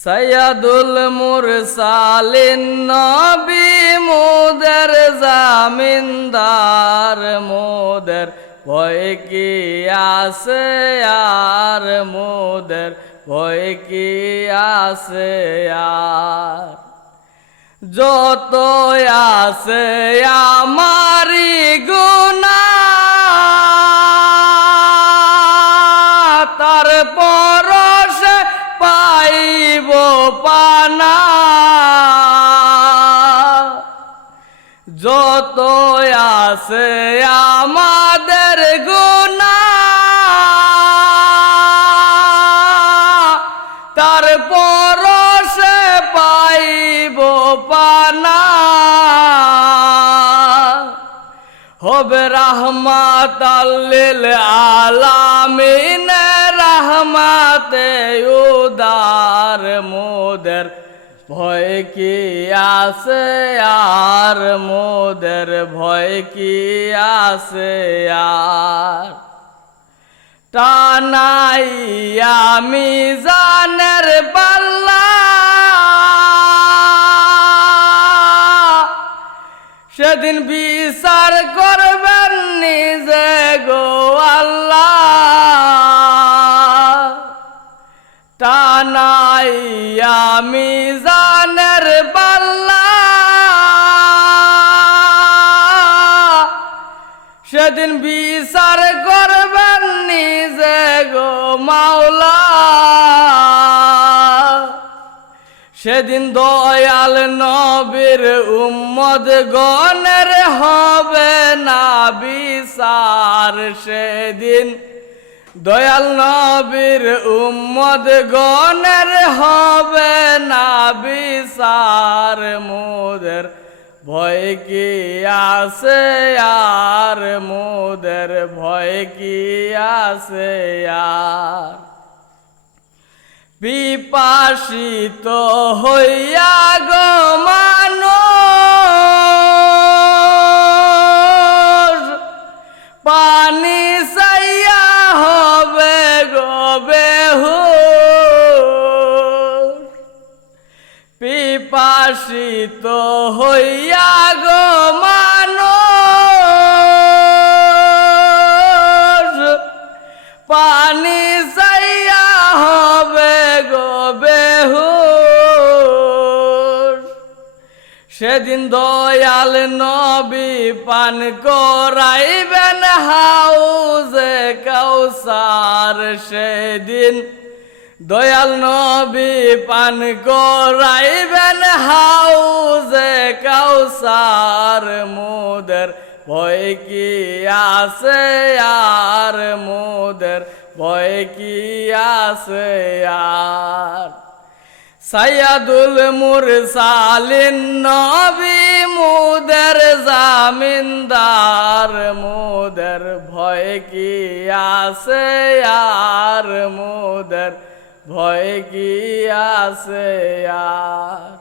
সৈয়দুল মুরসালিন নবী মোদের জামিনদার মোদের ভয় কি আছে আর মোদের ভয় কি আছে আর যত আছে আমারি গুনাহ তার পরশে পাইব পানা যত আছে আমাদের গুনাহ তার পরশে পাইব পানা হবে রাহমাতাল লিল আলামিন রহমতে উদার মোদের ভয় কি আছে আর মোদের ভয় কি আছে আর টানাইয়া মিজানের পাল্লা সেদিন বিচার করবেন নিজে গো আল্লাহ টানাইয়া মিজানের পাল্লা সেদিন বিচার করবেন নিজে গো মাওলা সেদিন দয়াল নবীর উম্মত গণের হবে না বিচার সেদিন দয়াল নবীর উম্মত গণের হবে না বিচার মোদের ভয় কি আছে আর মোদের ভয় কি আছে আর পিপাসিত হইয়া গো মানুষ পানি চাইয়া হবে গো বেহুশ পিপাসিত হইয়া গো মানুষ পানি চাইয়া হবে গো বেহুশ সেদিন দয়াল নবী পান করাইবেন হাউজে কাউসার সেদিন দয়াল নবী পান করাইবেন হাউজে কাউসার মোদের ভয় কি আছে আর মোদের ভয় কি আছে আর সৈয়দুল মুরসালিন নবী মোদের জামিনদার মোদের ভয় কি আছে আর মোদের ভয় কি আছে আর